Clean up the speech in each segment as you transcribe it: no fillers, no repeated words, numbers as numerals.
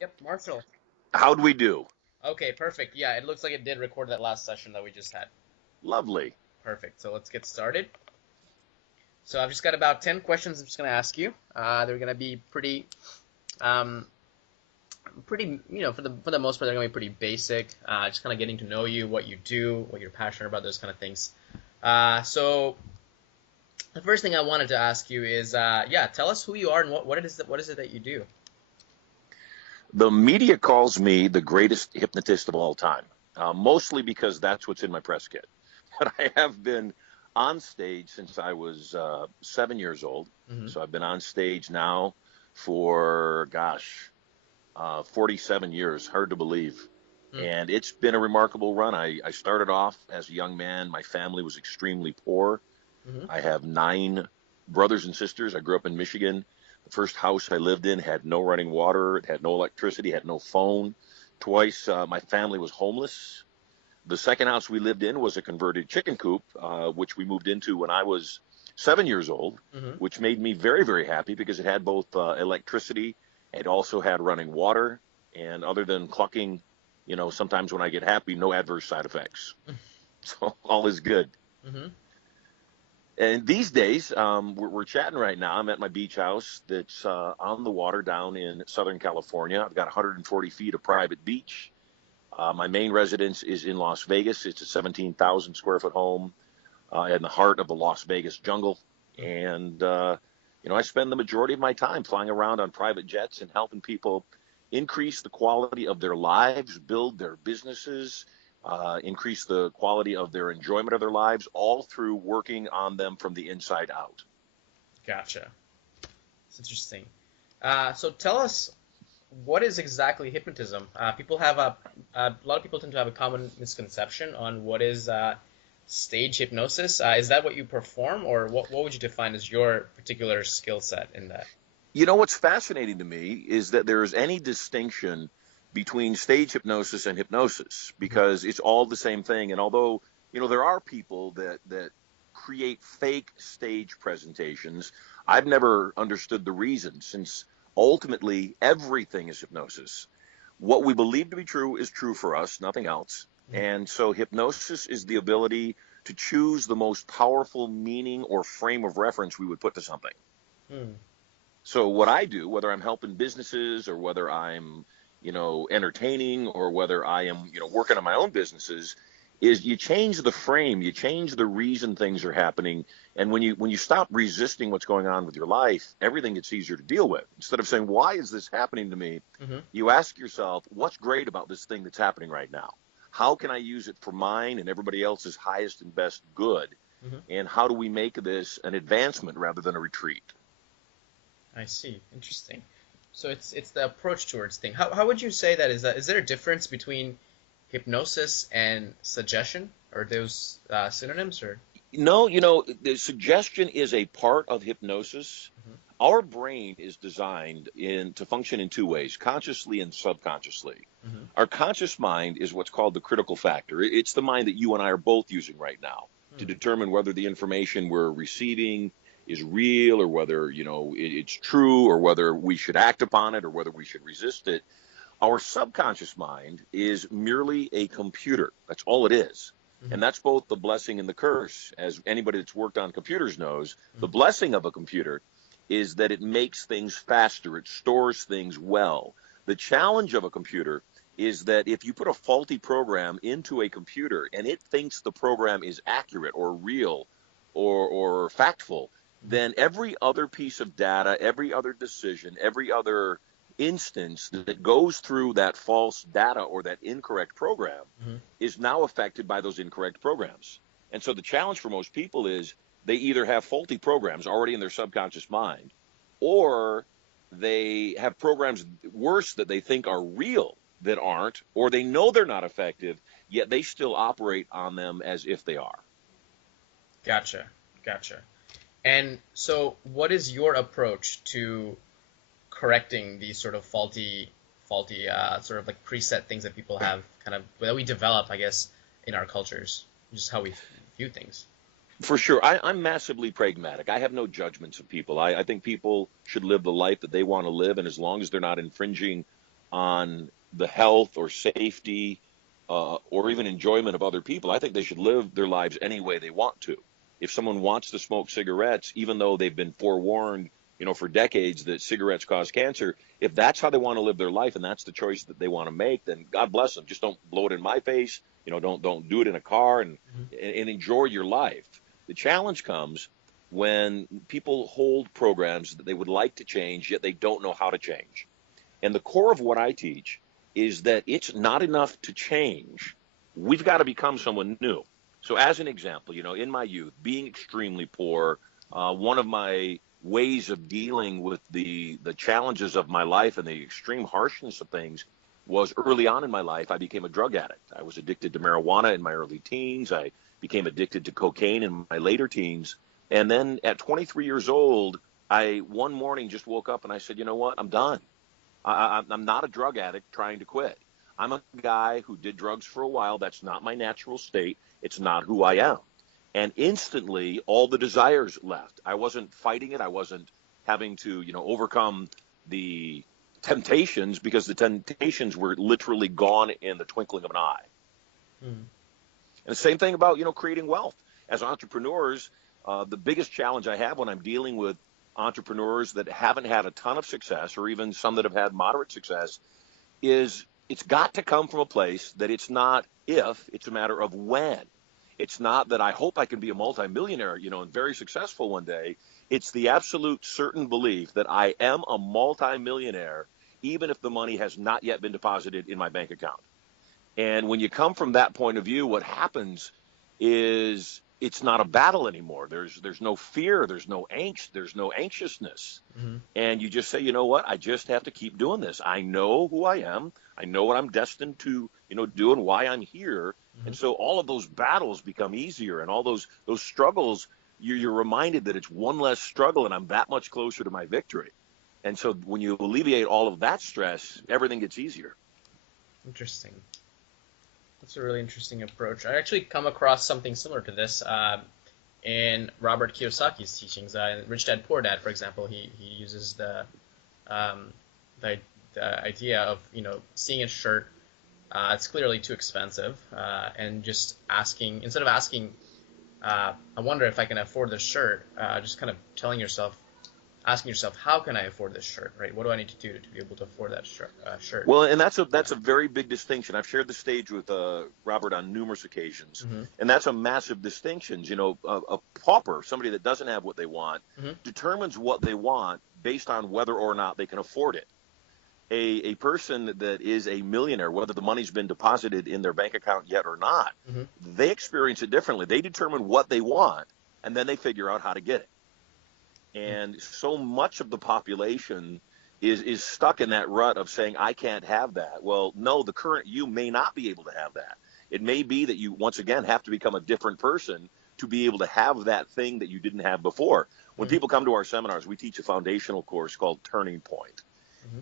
Yep, Marshall. How'd we do? Okay, perfect. Yeah, it looks like it did record that last session that we just had. Lovely. Perfect. So let's get started. So I've just got about 10 questions I'm just going to ask you. They're going to be um, for the most part, they're going to be pretty basic. Just kind of getting to know you, what you do, what you're passionate about, those kind of things. So the first thing I wanted to ask you is, yeah, tell us who you are and what is it that you do? The media calls me the greatest hypnotist of all time, mostly because that's what's in my press kit. But I have been on stage since I was 7 years old. Hmm. So I've been on stage now for, 47 years. Hard to believe. Mm. And it's been a remarkable run. I started off as a young man. My family was extremely poor. Hmm. I have nine brothers and sisters. I grew up in Michigan. The first house I lived in had no running water, it had no electricity, had no phone. Twice, my family was homeless. The second house we lived in was a converted chicken coop, which we moved into when I was 7 years old, Hmm. which made me very, very happy because it had both electricity, it also had running water, and other than clucking, sometimes when I get happy, no adverse side effects. So all is good. Hmm. And these days, we're chatting right now. I'm at my beach house that's on the water down in Southern California. I've got 140 feet of private beach. My main residence is in Las Vegas. It's a 17,000 square foot home in the heart of the Las Vegas jungle. And, I spend the majority of my time flying around on private jets and helping people increase the quality of their lives, build their businesses, increase the quality of their enjoyment of their lives, all through working on them from the inside out. Gotcha. It's interesting. So tell us, what is exactly hypnotism? People have a lot of people tend to have a common misconception on what is stage hypnosis. Is that what you perform, or what would you define as your particular skill set in that? What's fascinating to me is that there is any distinction between stage hypnosis and hypnosis Hmm. because it's all the same thing. And although, there are people that create fake stage presentations, I've never understood the reason since ultimately everything is hypnosis. What we believe to be true is true for us, nothing else. And so hypnosis is the ability to choose the most powerful meaning or frame of reference we would put to something. Hmm. So what I do, whether I'm helping businesses or whether I'm, entertaining or whether I am, working on my own businesses, is you change the frame, you change the reason things are happening, and when you stop resisting what's going on with your life, everything gets easier to deal with. Instead of saying, "Why is this happening to me?" Hmm. You ask yourself, "What's great about this thing that's happening right now? How can I use it for mine and everybody else's highest and best good? Hmm. And how do we make this an advancement rather than a retreat?" I see. Interesting. So it's the approach towards thing. How would you say that is there a difference between hypnosis and suggestion? Are those synonyms or? No, the suggestion is a part of hypnosis. Hmm. Our brain is designed to function in two ways, consciously and subconsciously. Hmm. Our conscious mind is what's called the critical factor. It's the mind that you and I are both using right now to Hmm. determine whether the information we're receiving is real or whether, it's true or whether we should act upon it or whether we should resist it. Our subconscious mind is merely a computer. That's all it is. Hmm. And that's both the blessing and the curse. As anybody that's worked on computers knows, the Hmm. blessing of a computer is that it makes things faster, it stores things well. The challenge of a computer is that if you put a faulty program into a computer and it thinks the program is accurate or real or factful, Hmm. then every other piece of data, every other decision, every other instance that goes through that false data or that incorrect program Hmm. is now affected by those incorrect programs. And so the challenge for most people is they either have faulty programs already in their subconscious mind, or they have programs worse that they think are real that aren't, or they know they're not effective, yet they still operate on them as if they are. Gotcha. Gotcha. And so, what is your approach to correcting these sort of faulty, sort of like preset things that people have, kind of that we develop, I guess, in our cultures, just how we view things. For sure. I'm massively pragmatic. I have no judgments of people. I think people should live the life that they want to live, and as long as they're not infringing on the health or safety or even enjoyment of other people. I think they should live their lives any way they want to. If someone wants to smoke cigarettes, even though they've been forewarned, for decades that cigarettes cause cancer, if that's how they want to live their life and that's the choice that they want to make, then God bless them. Just don't blow it in my face. Don't do it in a car and enjoy your life. The challenge comes when people hold programs that they would like to change, yet they don't know how to change. And the core of what I teach is that it's not enough to change. We've got to become someone new. So as an example, in my youth, being extremely poor, one of my ways of dealing with the challenges of my life and the extreme harshness of things was early on in my life, I became a drug addict. I was addicted to marijuana in my early teens. I became addicted to cocaine in my later teens. And then at 23 years old, I one morning just woke up and I said, you know what, I'm done. I'm not a drug addict trying to quit. I'm a guy who did drugs for a while. That's not my natural state. It's not who I am. And instantly, all the desires left. I wasn't fighting it. I wasn't having to, overcome the temptations, because the temptations were literally gone in the twinkling of an eye. And the same thing about, creating wealth. As entrepreneurs, the biggest challenge I have when I'm dealing with entrepreneurs that haven't had a ton of success, or even some that have had moderate success, is it's got to come from a place that it's not if, it's a matter of when. It's not that I hope I can be a multimillionaire, and very successful one day. It's the absolute certain belief that I am a multimillionaire, even if the money has not yet been deposited in my bank account. And when you come from that point of view, what happens is it's not a battle anymore. There's no fear. There's no angst. There's no anxiousness. And you just say, you know what? I just have to keep doing this. I know who I am. I know what I'm destined to, do and why I'm here. And so all of those battles become easier, and all those struggles, you're reminded that it's one less struggle and I'm that much closer to my victory. And so when you alleviate all of that stress, everything gets easier. Interesting. That's a really interesting approach. I actually come across something similar to this in Robert Kiyosaki's teachings. Rich Dad, Poor Dad, for example, he uses the idea of seeing a shirt, it's clearly too expensive, and just asking, instead of asking, I wonder if I can afford this shirt, just kind of asking yourself, how can I afford this shirt, right? What do I need to do to be able to afford that shirt? Well, and that's a very big distinction. I've shared the stage with Robert on numerous occasions, and that's a massive distinction. A pauper, somebody that doesn't have what they want, determines what they want based on whether or not they can afford it. A person that is a millionaire, whether the money's been deposited in their bank account yet or not, they experience it differently. They determine what they want, and then they figure out how to get it. And so much of the population is stuck in that rut of saying, I can't have that. Well, no, the current you may not be able to have that. It may be that you, once again, have to become a different person to be able to have that thing that you didn't have before. When people come to our seminars, we teach a foundational course called Turning Point.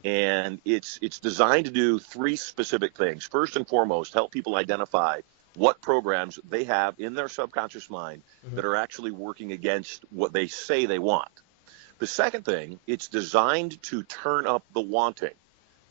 And it's designed to do three specific things. First and foremost, help people identify what programs they have in their subconscious mind that are actually working against what they say they want. The second thing, it's designed to turn up the wanting,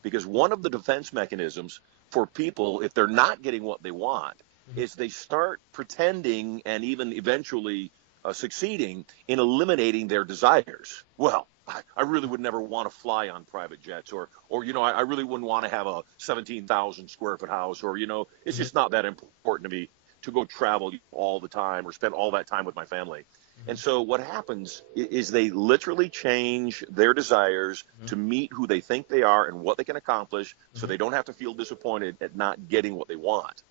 because one of the defense mechanisms for people, if they're not getting what they want, is they start pretending and even eventually succeeding in eliminating their desires. Well, I really would never want to fly on private jets, or I really wouldn't want to have a 17,000 square foot house, or it's just not that important to me to go travel all the time or spend all that time with my family. And so what happens is they literally change their desires to meet who they think they are and what they can accomplish, so they don't have to feel disappointed at not getting what they want.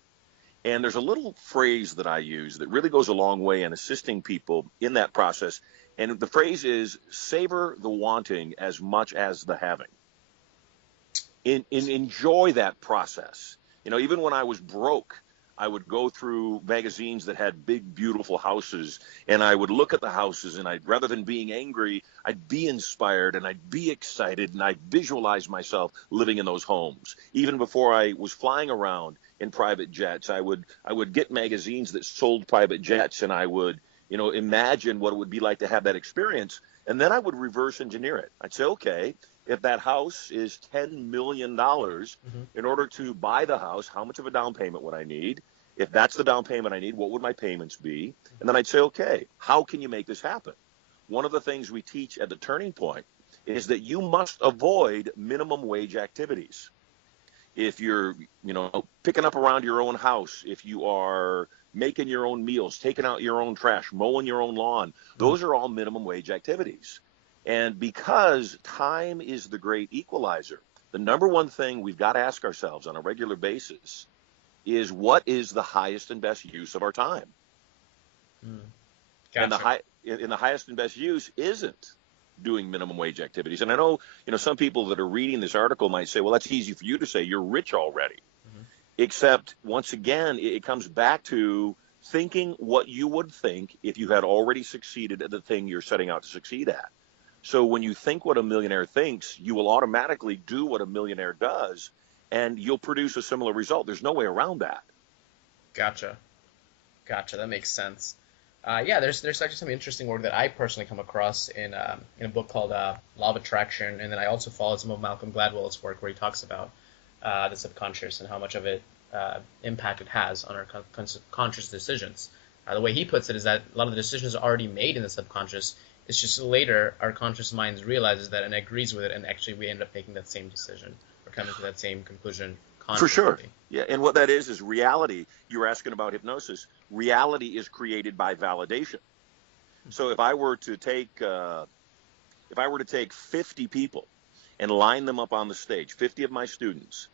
And there's a little phrase that I use that really goes a long way in assisting people in that process. And the phrase is, savor the wanting as much as the having. Enjoy that process. Even when I was broke, I would go through magazines that had big, beautiful houses, and I would look at the houses, and rather than being angry, I'd be inspired, and I'd be excited, and I'd visualize myself living in those homes. Even before I was flying around in private jets, I would get magazines that sold private jets, and I would imagine what it would be like to have that experience. And then I would reverse engineer it. I'd say, okay, If that house is $10 million, in order to buy the house, how much of a down payment would I need? If that's the down payment I need, what would my payments be? And then I'd say, okay, how can you make this happen? One of the things we teach at the Turning Point is that you must avoid minimum wage activities. If you're, picking up around your own house, if you are making your own meals, taking out your own trash, mowing your own lawn, those are all minimum wage activities. And because time is the great equalizer, the number one thing we've got to ask ourselves on a regular basis is, what is the highest and best use of our time? Gotcha. And the highest and best use isn't doing minimum wage activities. And I know, some people that are reading this article might say, well, that's easy for you to say, you're rich already. Except, once again, it comes back to thinking what you would think if you had already succeeded at the thing you're setting out to succeed at. So when you think what a millionaire thinks, you will automatically do what a millionaire does, and you'll produce a similar result. There's no way around that. Gotcha. That makes sense. Yeah, there's actually some interesting work that I personally come across in a book called Law of Attraction, and then I also followed some of Malcolm Gladwell's work where he talks about the subconscious and how much of it impact it has on our conscious decisions. The way he puts it is that a lot of the decisions are already made in the subconscious. It's just later our conscious mind realizes that and agrees with it, and actually we end up making that same decision or coming to that same conclusion consciously. For sure. Yeah, and what that is reality. You were asking about hypnosis. Reality is created by validation. So if I were to take 50 people and line them up on the stage, 50 of my students,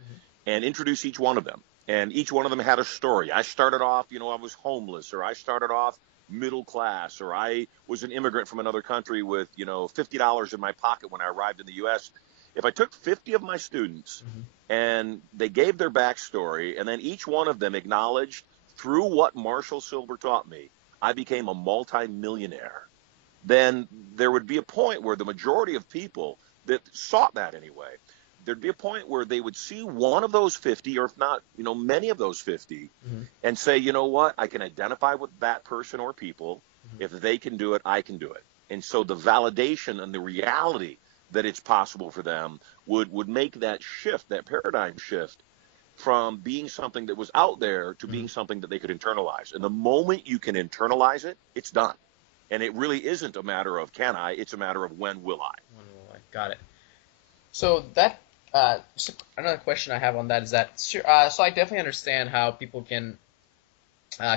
and introduce each one of them, and each one of them had a story. I started off, I was homeless, or I started off middle class, or I was an immigrant from another country with, $50 in my pocket when I arrived in the U.S. If I took 50 of my students and they gave their backstory, and then each one of them acknowledged, through what Marshall Sylver taught me, I became a multimillionaire, then there would be a point where the majority of people that sought that anyway, there'd be a point where they would see one of those 50, or if not, many of those 50, and say, you know what, I can identify with that person or people. If they can do it, I can do it. And so the validation and the reality that it's possible for them would make that shift, that paradigm shift, from being something that was out there to being something that they could internalize. And the moment you can internalize it, it's done. And it really isn't a matter of can I, it's a matter of when will I. When will I? Got it. So that just another question I have on that is that so I definitely understand how people can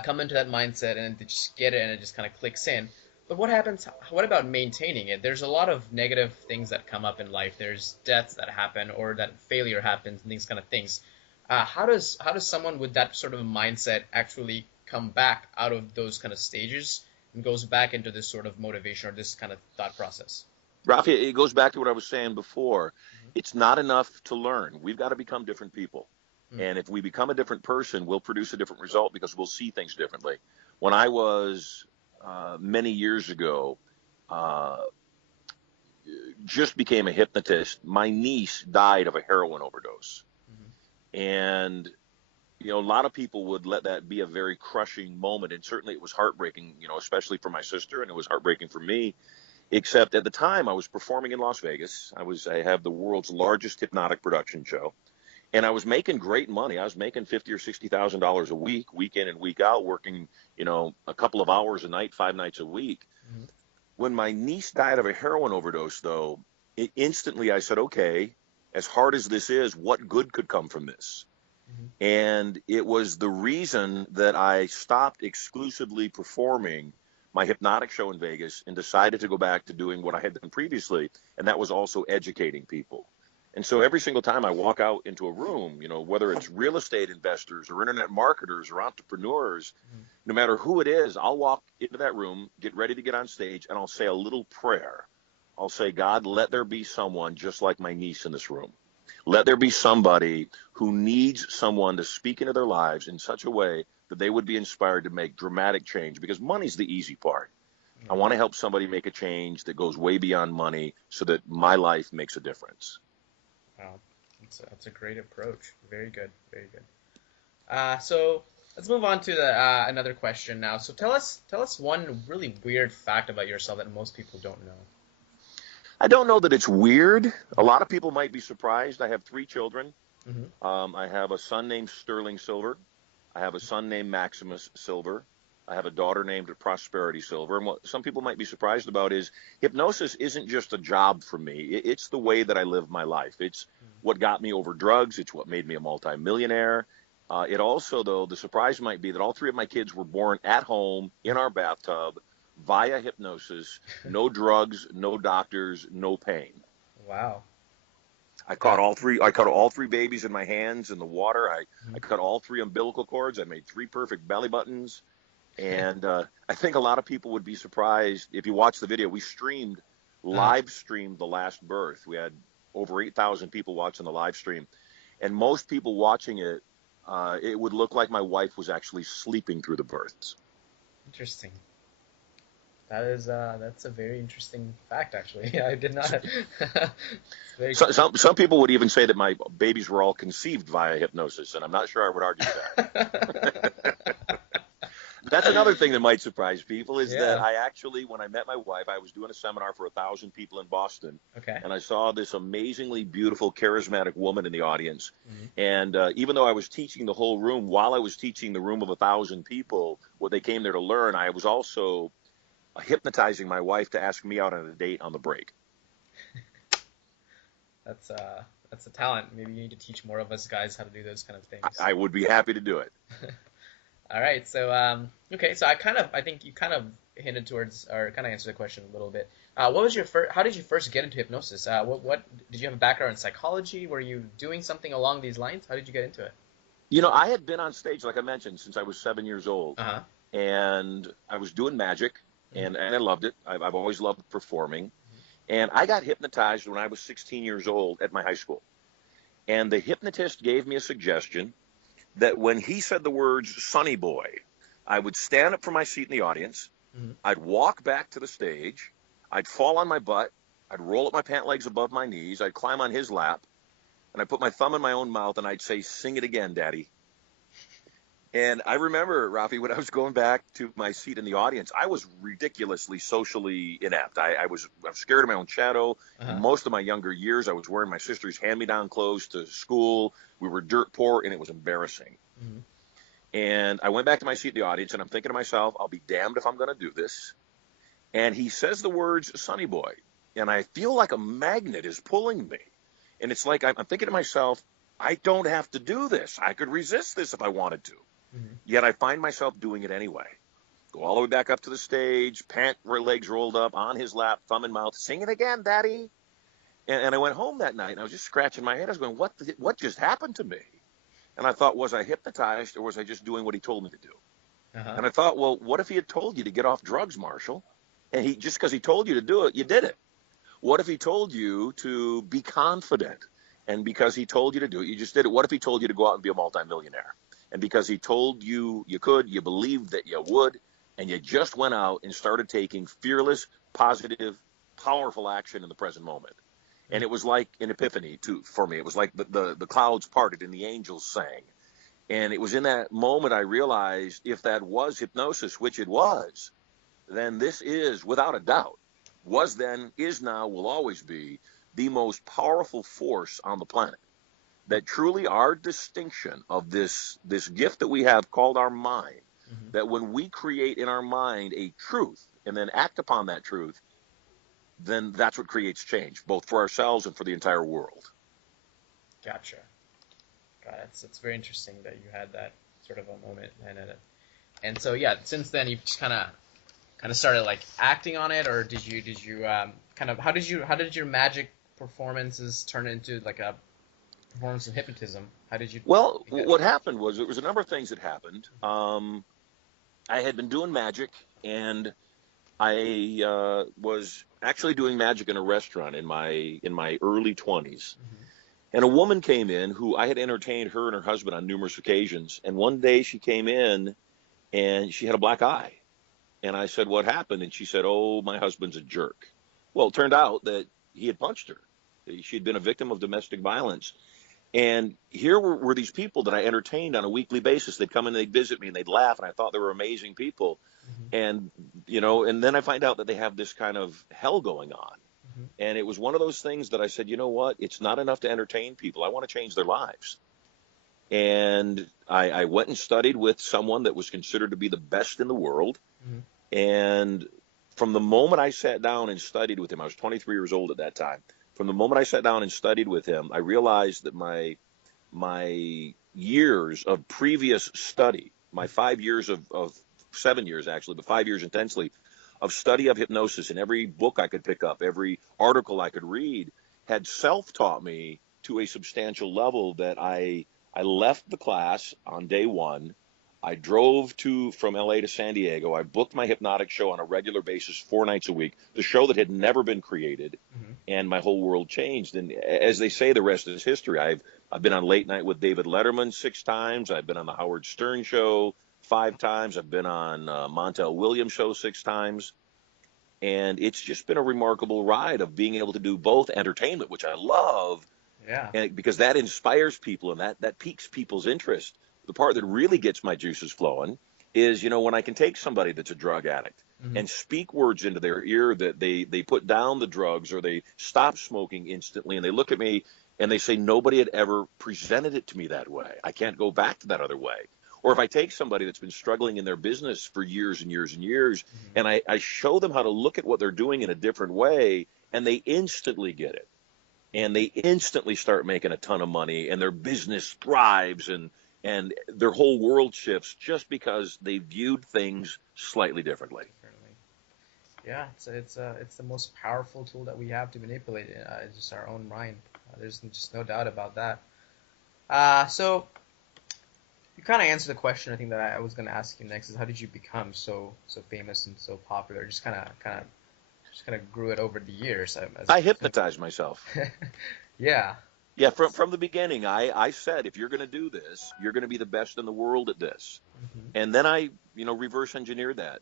come into that mindset and they just get it and it just kind of clicks in. But what happens? What about maintaining it? There's a lot of negative things that come up in life. There's deaths that happen, or that failure happens, and these kind of things. How does someone with that sort of mindset actually come back out of those kind of stages and goes back into this sort of motivation or this kind of thought process? Rafi, it goes back to what I was saying before. It's not enough to learn. We've got to become different people. And if we become a different person, we'll produce a different result because we'll see things differently. When I was many years ago, just became a hypnotist, my niece died of a heroin overdose. And, a lot of people would let that be a very crushing moment. And certainly it was heartbreaking, especially for my sister, and it was heartbreaking for me. Except at the time I was performing in Las Vegas. I have the world's largest hypnotic production show. And I was making great money. I was making $50,000 or $60,000 a week, week in and week out, working, a couple of hours a night, 5 nights a week. When my niece died of a heroin overdose, though, instantly I said, okay, as hard as this is, what good could come from this? And it was the reason that I stopped exclusively performing my hypnotic show in Vegas and decided to go back to doing what I had done previously, and that was also educating people. And so every single time I walk out into a room, whether it's real estate investors or internet marketers or entrepreneurs, no matter who it is, I'll walk into that room, get ready to get on stage, and I'll say a little prayer. I'll say, God, let there be someone just like my niece in this room. Let there be somebody who needs someone to speak into their lives in such a way that they would be inspired to make dramatic change, because money's the easy part. I want to help somebody make a change that goes way beyond money so that my life makes a difference. Wow, that's a great approach. Very good, very good. So let's move on to another question now. So tell us one really weird fact about yourself that most people don't know. I don't know that it's weird. A lot of people might be surprised. I have 3 children. Mm-hmm. I have a son named Sterling Sylver. I have a son named Maximus Sylver. I have a daughter named Prosperity Sylver. And what some people might be surprised about is hypnosis isn't just a job for me. It's the way that I live my life. It's what got me over drugs. It's what made me a multimillionaire. It also, though, the surprise might be that all 3 of my kids were born at home in our bathtub via hypnosis. No drugs, no doctors, no pain. Wow. I caught all 3. I caught all 3 babies in my hands in the water. Mhm. I cut all 3 umbilical cords. I made 3 perfect belly buttons. And I think a lot of people would be surprised if you watch the video. We live streamed the last birth. We had over 8,000 people watching the live stream, and most people watching it, it would look like my wife was actually sleeping through the births. Interesting. That's a very interesting fact, actually. I did not. Very cool. Some people would even say that my babies were all conceived via hypnosis, and I'm not sure I would argue that. That's another thing that might surprise people is that I actually, when I met my wife, I was doing a seminar for 1,000 people in Boston. Okay. And I saw this amazingly beautiful, charismatic woman in the audience. Mm-hmm. And even though I was teaching the whole room, while I was teaching the room of 1,000 people, what they came there to learn, I was also hypnotizing my wife to ask me out on a date on the break. That's a talent. Maybe you need to teach more of us guys how to do those kind of things. I would be happy to do it. All right, so okay, so I think you kind of hinted towards, or kind of answered the question a little bit. What was your first? How did you first get into hypnosis? What did you have a background in psychology? Were you doing something along these lines? How did you get into it? You know, I had been on stage, like I mentioned, since I was 7 years old, Uh-huh. and I was doing magic, and I loved it. I've always loved performing, and I got hypnotized when I was 16 years old at my high school, and the hypnotist gave me a suggestion that when he said the words "Sonny Boy," I would stand up from my seat in the audience, I'd walk back to the stage, I'd fall on my butt, I'd roll up my pant legs above my knees, I'd climb on his lap, and I'd put my thumb in my own mouth, and I'd say, "Sing it again, Daddy." And I remember, Rafi, when I was going back to my seat in the audience, I was ridiculously socially inept. I was scared of my own shadow. Most of my younger years, I was wearing my sister's hand-me-down clothes to school. We were dirt poor, and it was embarrassing. Mm-hmm. And I went back to my seat in the audience, and I'm thinking to myself, I'll be damned if I'm going to do this. And he says the words "Sonny Boy," and I feel like a magnet is pulling me. And it's like I'm thinking to myself, I don't have to do this. I could resist this if I wanted to. Yet I find myself doing it anyway. Go all the way back up to the stage, pant legs rolled up, on his lap, thumb in mouth, "Sing it again, Daddy." And I went home that night, and I was just scratching my head. I was going, what just happened to me? And I thought, was I hypnotized, or was I just doing what he told me to do? And I thought, well, what if he had told you to get off drugs, Marshall? And just because he told you to do it, you did it. What if he told you to be confident? And because he told you to do it, you just did it. What if he told you to go out and be a multimillionaire? And because he told you you could, you believed that you would, and you just went out and started taking fearless, positive, powerful action in the present moment. And it was like an epiphany for me. It was like the clouds parted and the angels sang. And it was in that moment I realized if that was hypnosis, which it was, then this is, without a doubt, was then, is now, will always be the most powerful force on the planet. That truly our distinction of this gift that we have called our mind, that when we create in our mind a truth and then act upon that truth, then that's what creates change, both for ourselves and for the entire world. Gotcha. God, it's very interesting that you had that sort of a moment, and so yeah, since then you've just kind of started like acting on it, or did you kind of how did your magic performances turn into like a performance of hypnotism? How did you? Well, what happened was there was a number of things that happened. I had been doing magic, and I was actually doing magic in a restaurant in my early 20s. And a woman came in who I had entertained her and her husband on numerous occasions. And one day she came in, and she had a black eye. And I said, "What happened?" And she said, "Oh, my husband's a jerk." Well, it turned out that he had punched her. She had been a victim of domestic violence. And here were these people that I entertained on a weekly basis. They'd come in and they'd visit me and they'd laugh, and I thought they were amazing people. And, and then I find out that they have this kind of hell going on. And it was one of those things that I said, you know what? It's not enough to entertain people. I want to change their lives. And I went and studied with someone that was considered to be the best in the world. Mm-hmm. And from the moment I sat down and studied with him, I was 23 years old at that time. From the moment I sat down and studied with him, I realized that my years of previous study, my 5 years of 7 years actually, but 5 years intensely of study of hypnosis, and every book I could pick up, every article I could read, had self-taught me to a substantial level that I left the class on day one. I drove from LA to San Diego. I booked my hypnotic show on a regular basis 4 nights a week, the show that had never been created, and my whole world changed. And as they say, the rest is history. I've been on Late Night with David Letterman 6 times. I've been on the Howard Stern Show 5 times. I've been on Montel Williams Show 6 times. And it's just been a remarkable ride of being able to do both entertainment, which I love, and because that inspires people and that piques people's interest. The part that really gets my juices flowing is, when I can take somebody that's a drug addict and speak words into their ear that they put down the drugs or they stop smoking instantly, and they look at me and they say, nobody had ever presented it to me that way. I can't go back to that other way. Or if I take somebody that's been struggling in their business for years and years and years, and I show them how to look at what they're doing in a different way, and they instantly get it. And they instantly start making a ton of money, and their business thrives, and their whole world shifts just because they viewed things slightly differently. Yeah, it's the most powerful tool that we have to manipulate. It's just our own mind. There's just no doubt about that. So you kind of answered the question I think that I was going to ask you next, is how did you become so famous and so popular? Just kind of grew it over the years. I hypnotized myself. Yeah. Yeah, from the beginning, I said, if you're going to do this, you're going to be the best in the world at this. And then I, reverse engineered that.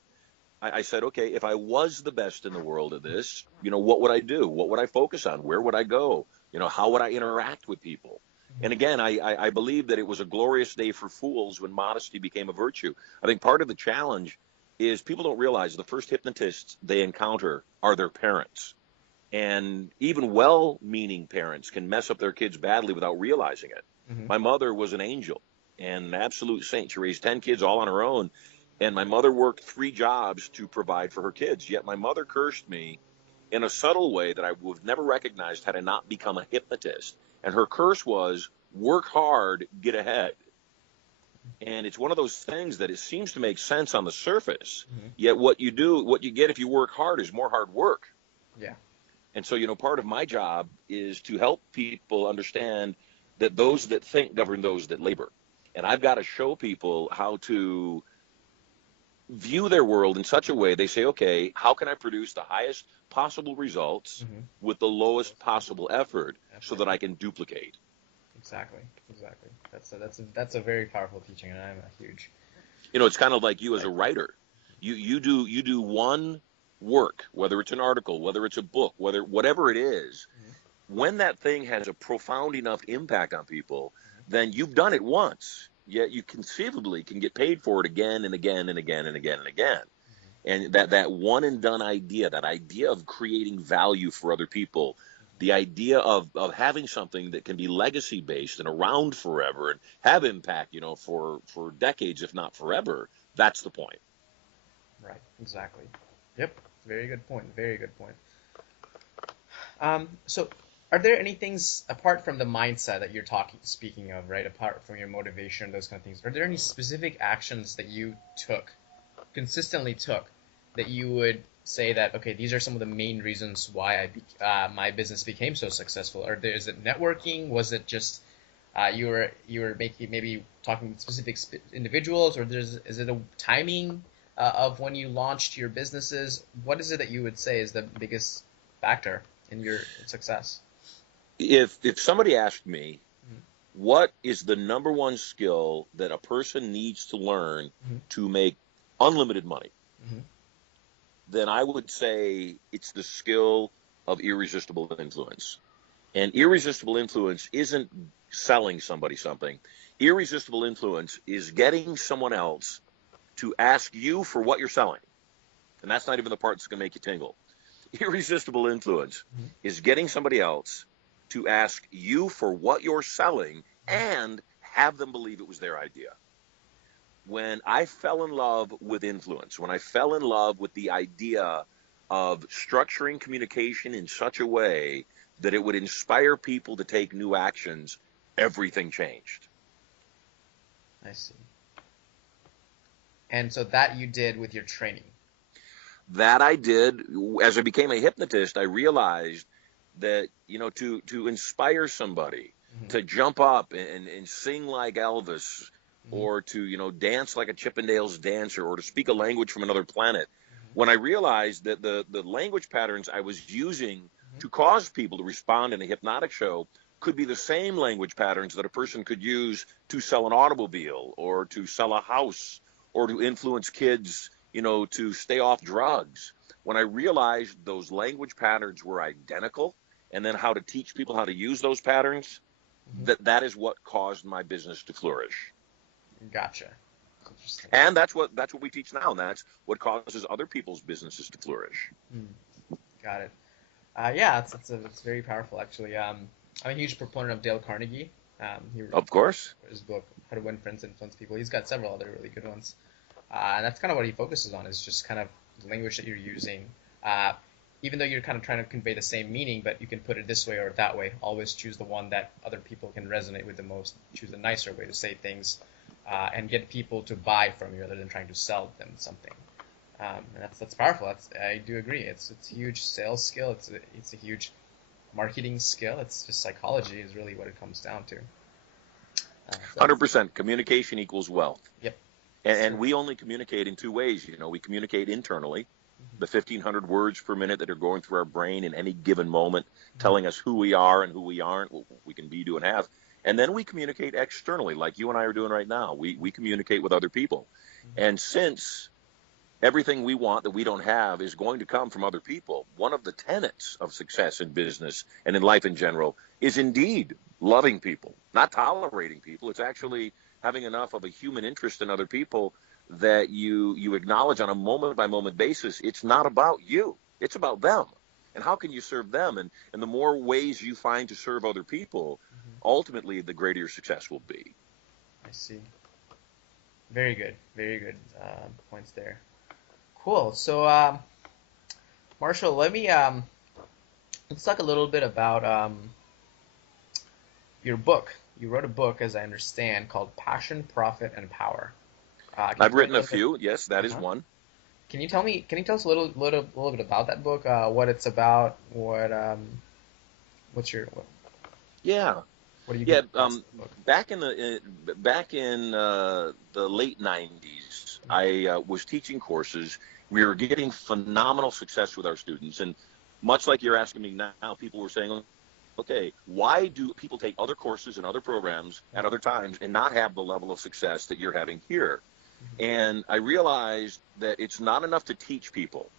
I said, okay, if I was the best in the world at this, what would I do? What would I focus on? Where would I go? How would I interact with people? And again, I believe that it was a glorious day for fools when modesty became a virtue. I think part of the challenge is people don't realize the first hypnotists they encounter are their parents. And even well-meaning parents can mess up their kids badly without realizing it. My mother was an angel and an absolute saint. She raised 10 kids all on her own. And my mother worked 3 jobs to provide for her kids. Yet my mother cursed me in a subtle way that I would have never recognized had I not become a hypnotist. And her curse was, work hard, get ahead. And it's one of those things that it seems to make sense on the surface. Yet what you get if you work hard is more hard work. Yeah. And so, part of my job is to help people understand that those that think govern those that labor. And I've got to show people how to view their world in such a way they say, okay, how can I produce the highest possible results with the lowest possible effort so that I can duplicate? Exactly. That's a very powerful teaching, and I'm a huge. It's kind of like you as a writer. You do one work, whether it's an article, whether it's a book, whatever it is, when that thing has a profound enough impact on people, then you've done it once, yet you conceivably can get paid for it again and again and again and again and again. And that one and done idea, that idea of creating value for other people, the idea of having something that can be legacy based and around forever and have impact, for decades, if not forever, that's the point. Right, exactly. Yep, very good point. So are there any things apart from the mindset that you're speaking of, right? Apart from your motivation, those kind of things, are there any specific actions that you consistently took, that you would say that, okay, these are some of the main reasons why my business became so successful? Or is it networking? Was it just you were maybe talking with specific individuals, or is it a timing of when you launched your businesses? What is it that you would say is the biggest factor in your success? If somebody asked me, what is the number one skill that a person needs to learn to make unlimited money, then I would say it's the skill of irresistible influence. And irresistible influence isn't selling somebody something. Irresistible influence is getting someone else to ask you for what you're selling. And that's not even the part that's going to make you tingle. Irresistible influence Mhm. is getting somebody else to ask you for what you're selling and have them believe it was their idea. When I fell in love with influence, when I fell in love with the idea of structuring communication in such a way that it would inspire people to take new actions, everything changed. I see. And so that you did with your training. That I did. As I became a hypnotist, I realized that, to inspire somebody Mhm. to jump up and sing like Elvis, Mhm. or to, dance like a Chippendales dancer, or to speak a language from another planet. Mhm. When I realized that the language patterns I was using Mhm. to cause people to respond in a hypnotic show could be the same language patterns that a person could use to sell an automobile, or to sell a house, or to influence kids, to stay off drugs. When I realized those language patterns were identical, and then how to teach people how to use those patterns, Mhm. that is what caused my business to flourish. Gotcha. Interesting. And that's what we teach now, and that's what causes other people's businesses to flourish. Hmm. Got it. Yeah, it's very powerful actually. I'm a huge proponent of Dale Carnegie. He wrote Of course. his book How to Win Friends and Influence People. He's got several other really good ones, and that's kind of what he focuses on. Is just kind of the language that you're using. Uh, Even though you're kind of trying to convey the same meaning, but you can put it this way or that way. Always choose the one that other people can resonate with the most. Choose a nicer way to say things, and get people to buy from you rather than trying to sell them something. And that's powerful. I do agree. It's a huge sales skill. It's a huge marketing skill. It's just psychology is really what it comes down to. So that's 100%. Communication equals wealth. yep. And So, we only communicate in two ways. We communicate internally, mhm, the 1,500 words per minute that are going through our brain in any given moment, mhm, telling us who we are and who we aren't, what we can be, do, and have. And then we communicate externally, like you and I are doing right now. We communicate with other people. mhm. And since everything we want that we don't have is going to come from other people, one of the tenets of success in business and in life in general is indeed loving people, not tolerating people. It's actually having enough of a human interest in other people that you acknowledge on a moment by moment basis. It's not about you, it's about them. And how can you serve them? And the more ways you find to serve other people, Mhm. ultimately the greater your success will be. I see. Very good. Very good points there. Cool. So, Marshall, let's talk a little bit about your book. You wrote a book, as I understand, called Passion, Profit, and Power. Can you I've tell me written a a little bit? few. Yes, that is Uh-huh. one. Can you tell me? Can you tell us a little bit about that book? What it's about? What's your Yeah. what do you get Yeah, across in the book? back in the late '90s, I was teaching courses. We were getting phenomenal success with our students, and much like you're asking me now, people were saying, "Okay, why do people take other courses and other programs at other times and not have the level of success that you're having here?" And I realized that it's not enough to teach people.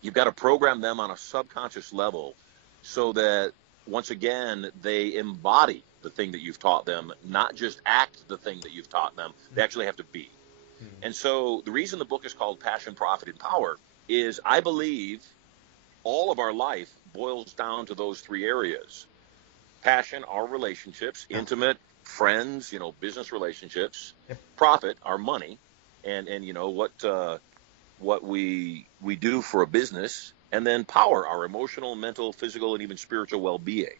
You've got to program them on a subconscious level so that once again they embody the thing that you've taught them, not just act the thing that you've taught them. They actually have to be. And so the reason the book is called Passion, Profit, and Power is I believe all of our life boils down to those three areas. Passion, our relationships, Yeah. intimate, friends, business relationships. Yep. Profit, our money, and what we do for a business, and then power, our emotional, mental, physical, and even spiritual well-being.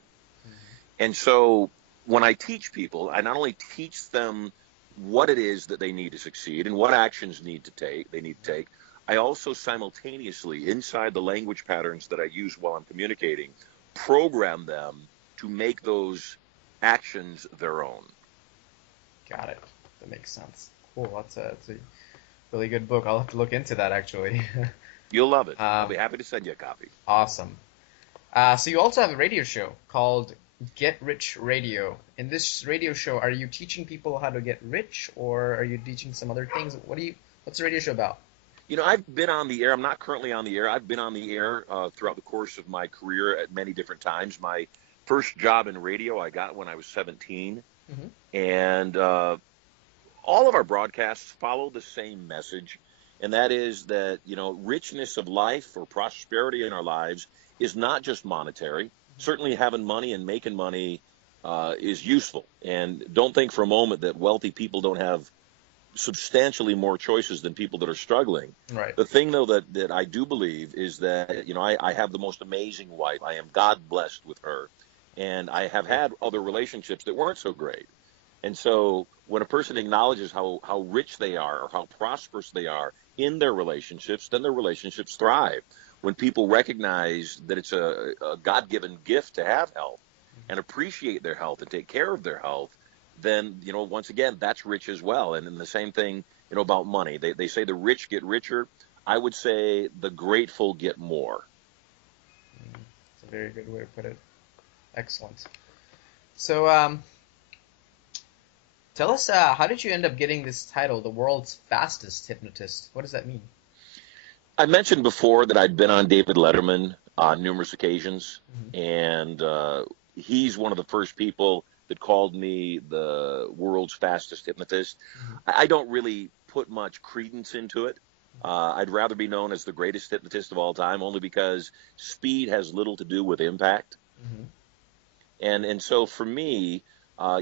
And so when I teach people, I not only teach them what it is that they need to succeed and what actions they need to take. I also simultaneously, inside the language patterns that I use while I'm communicating, program them to make those actions their own. Got it. That makes sense. Cool. That's a really good book. I'll have to look into that actually. You'll love it. I'll um, be happy to send you a copy. awesome. So you also have a radio show called Get Rich Radio. In this radio show, are you teaching people how to get rich, or are you teaching some other things? What's the radio show about? I've been on the air. I'm not currently on the air. I've been on the air throughout the course of my career at many different times. My first job in radio I got when I was 17. Hmm. And all of our broadcasts follow the same message. And that is that, richness of life or prosperity in our lives is not just monetary. Certainly having money and making money is useful. And don't think for a moment that wealthy people don't have substantially more choices than people that are struggling. Right. The thing, though, that I do believe is that, I have the most amazing wife. I am God blessed with her. And I have had other relationships that weren't so great. And so when a person acknowledges how rich they are or how prosperous they are in their relationships, then their relationships thrive. When people recognize that it's a God-given gift to have health and appreciate their health and take care of their health, then, once again, that's rich as well. And then the same thing, about money. They say the rich get richer. I would say the grateful get more. It's a very good way to put it. Excellent. So, tell us, how did you end up getting this title, the world's fastest hypnotist? What does that mean? I mentioned before that I'd been on David Letterman on numerous occasions, and he's one of the first people that called me the world's fastest hypnotist. I don't really put much credence into it. I'd rather be known as the greatest hypnotist of all time, only because speed has little to do with impact. And so for me,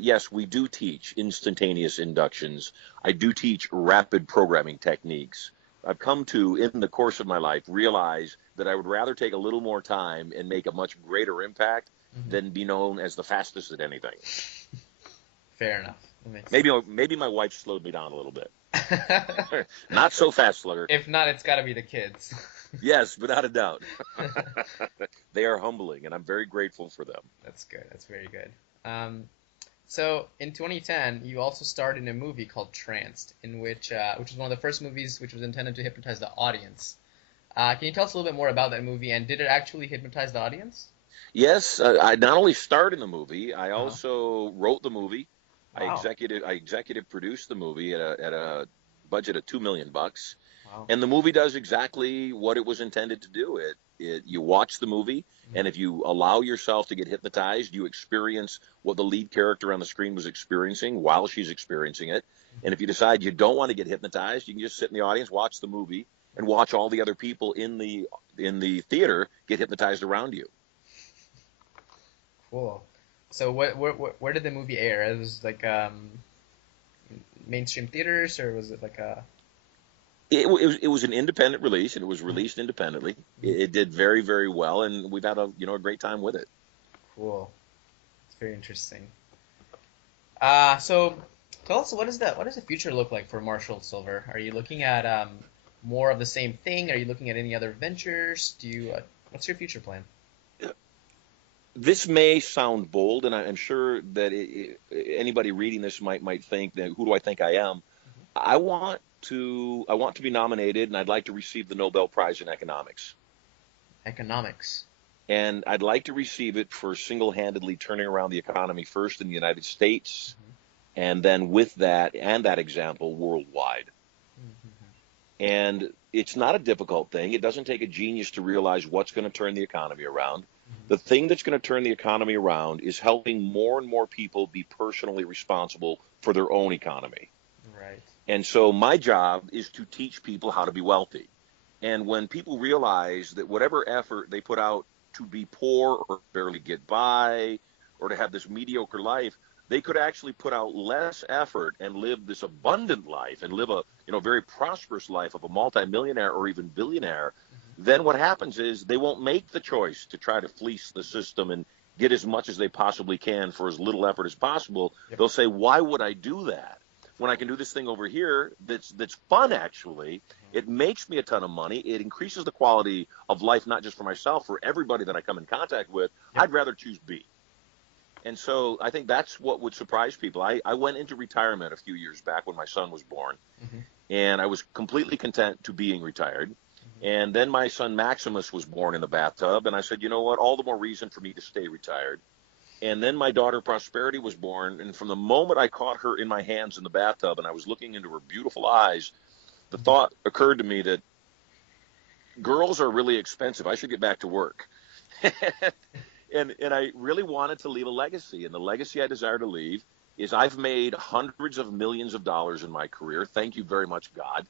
yes, we do teach instantaneous inductions. I do teach rapid programming techniques. I've come to, in the course of my life, realize that I would rather take a little more time and make a much greater impact than be known as the fastest at anything. Fair enough. Maybe my wife slowed me down a little bit. Not so fast, Slugger. If not, it's got to be the kids. Yes, without a doubt. They are humbling, and I'm very grateful for them. That's good. That's very good. So in 2010, you also starred in a movie called Tranced, in which was one of the first movies which was intended to hypnotize the audience. Can you tell us a little bit more about that movie, and did it actually hypnotize the audience? Yes, I not only starred in the movie, I also wrote the movie. Wow. I executive produced the movie at a budget of $2 million. Wow. And the movie does exactly what it was intended to do. You watch the movie, and if you allow yourself to get hypnotized, you experience what the lead character on the screen was experiencing while she's experiencing it. And if you decide you don't want to get hypnotized, you can just sit in the audience, watch the movie, and watch all the other people in the theater get hypnotized around you. Cool. So where did the movie air? It was like mainstream theaters, or was it like a... It was an independent release, and it was released independently. It did very, very well, and we've had a great time with it. Cool. It's very interesting. So tell us, what does the future look like for Marshall Sylver? Are you looking at more of the same thing? Are you looking at any other ventures? What's your future plan? This may sound bold, and I'm sure that anybody reading this might think that, who do I think I am? I want to be nominated, and I'd like to receive the Nobel Prize in economics. Economics. And I'd like to receive it for single-handedly turning around the economy first in the United States, and then with that and that example, worldwide. And it's not a difficult thing. It doesn't take a genius to realize what's going to turn the economy around. The thing that's going to turn the economy around is helping more and more people be personally responsible for their own economy. Right. And so my job is to teach people how to be wealthy. And when people realize that whatever effort they put out to be poor or barely get by or to have this mediocre life, they could actually put out less effort and live this abundant life and live a very prosperous life of a multimillionaire or even billionaire, then what happens is they won't make the choice to try to fleece the system and get as much as they possibly can for as little effort as possible. Yep. They'll say, why would I do that when I can do this thing over here that's fun, actually? It makes me a ton of money. It increases the quality of life, not just for myself, for everybody that I come in contact with. Yep. I'd rather choose B. And so I think that's what would surprise people. I went into retirement a few years back when my son was born, and I was completely content to being retired. And then my son Maximus was born in the bathtub, and I said, you know what, all the more reason for me to stay retired. And then my daughter Prosperity was born, and from the moment I caught her in my hands in the bathtub and I was looking into her beautiful eyes, the thought occurred to me that girls are really expensive. I should get back to work. And I really wanted to leave a legacy, and the legacy I desire to leave is I've made hundreds of millions of dollars in my career. Thank you very much, God.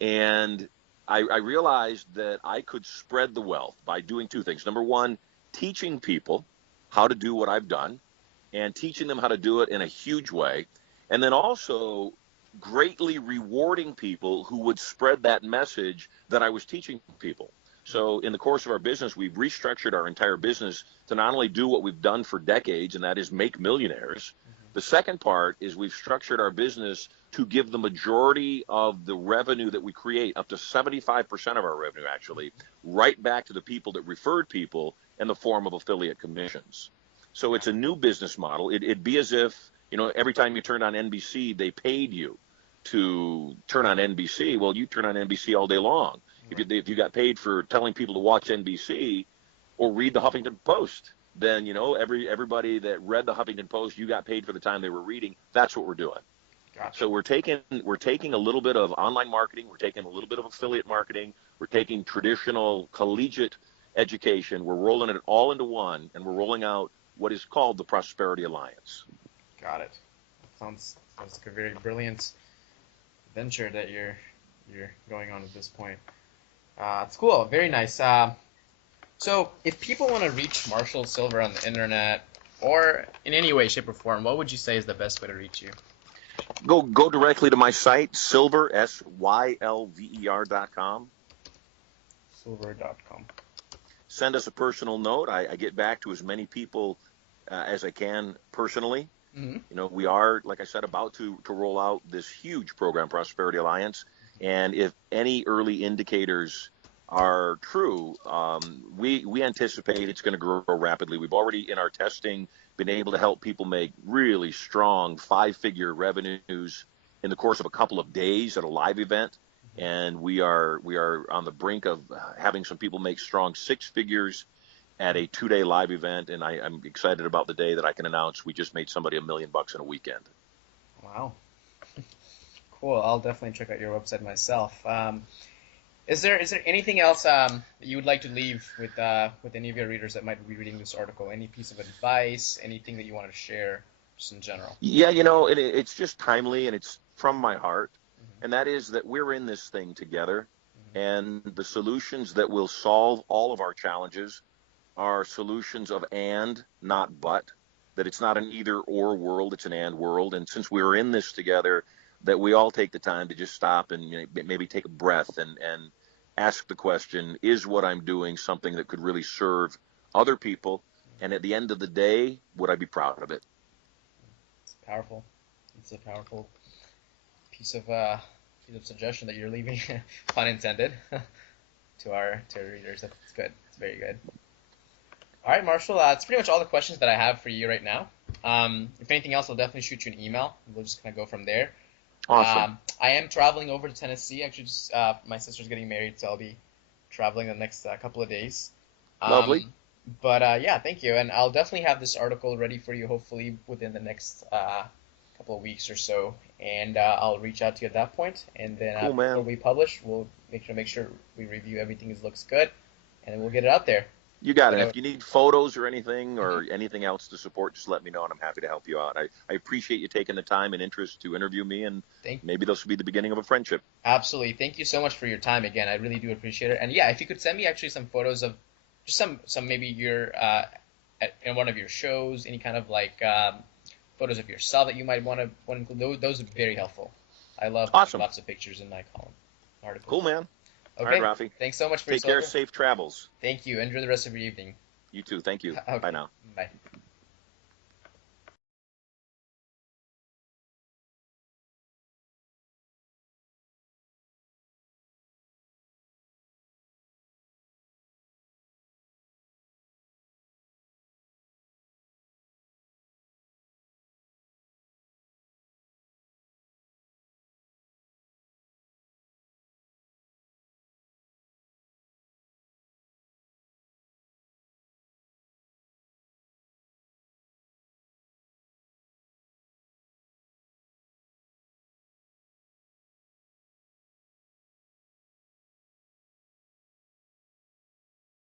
And I realized that I could spread the wealth by doing two things. Number one, teaching people how to do what I've done and teaching them how to do it in a huge way. And then also greatly rewarding people who would spread that message that I was teaching people. So in the course of our business, we've restructured our entire business to not only do what we've done for decades, and that is make millionaires. The second part is we've structured our business to give the majority of the revenue that we create, up to 75% of our revenue actually, right back to the people that referred people in the form of affiliate commissions. So it's a new business model. It'd be as if, every time you turned on NBC, they paid you to turn on NBC. Well, you turn on NBC all day long. If you got paid for telling people to watch NBC or read the Huffington Post, then everybody that read the Huffington Post, you got paid for the time they were reading. That's what we're doing. Gotcha. So we're taking a little bit of online marketing, we're taking a little bit of affiliate marketing, we're taking traditional collegiate education, we're rolling it all into one, and we're rolling out what is called the Prosperity Alliance. Got it. Sounds like a very brilliant venture that you're going on at this point. It's cool. Very nice. So if people want to reach Marshall Sylver on the internet or in any way, shape, or form, what would you say is the best way to reach you? Go directly to my site, Sylver, SYLVER.com. Sylver.com. Send us a personal note. I get back to as many people as I can personally. Mm-hmm. We are, like I said, about to roll out this huge program, Prosperity Alliance. And if any early indicators are true, we anticipate it's going to grow rapidly. We've already, in our testing, been able to help people make really strong 5-figure revenues in the course of a couple of days at a live event. And we are on the brink of having some people make strong 6 figures at a 2-day live event. And I'm excited about the day that I can announce we just made somebody $1 million in a weekend. Wow. Cool. I'll definitely check out your website myself. Is there anything else that you would like to leave with any of your readers that might be reading this article? Any piece of advice, anything that you want to share, just in general? Yeah, it's just timely and it's from my heart, and that is that we're in this thing together, and the solutions that will solve all of our challenges are solutions of and, not but. That it's not an either-or world, it's an and world, and since we're in this together, that we all take the time to just stop and maybe take a breath and ask the question, is what I'm doing something that could really serve other people? And at the end of the day, would I be proud of it? It's powerful. It's a powerful piece of suggestion that you're leaving, pun intended, to our readers. That's good. It's very good. All right, Marshall, that's pretty much all the questions that I have for you right now. If anything else, I'll definitely shoot you an email. We'll just kind of go from there. Awesome. I am traveling over to Tennessee. Actually, just my sister's getting married, so I'll be traveling the next couple of days. Lovely. But yeah, thank you. And I'll definitely have this article ready for you, hopefully within the next couple of weeks or so. And I'll reach out to you at that point. And then cool, before we publish, we'll make sure we review everything as looks good, and then we'll get it out there. You got it. If you need photos or anything anything else to support, just let me know, and I'm happy to help you out. I appreciate you taking the time and interest to interview me, and maybe this will be the beginning of a friendship. Absolutely. Thank you so much for your time again. I really do appreciate it. And yeah, if you could send me actually some photos of just some maybe your in one of your shows, any kind of like photos of yourself that you might want to include. Those would be very helpful. I love lots of pictures in my column articles. Cool, man. Okay. All right, Rafi. Thanks so much for Take care. Safe travels. Thank you. Enjoy the rest of your evening. You too. Thank you. Okay. Bye now. Bye.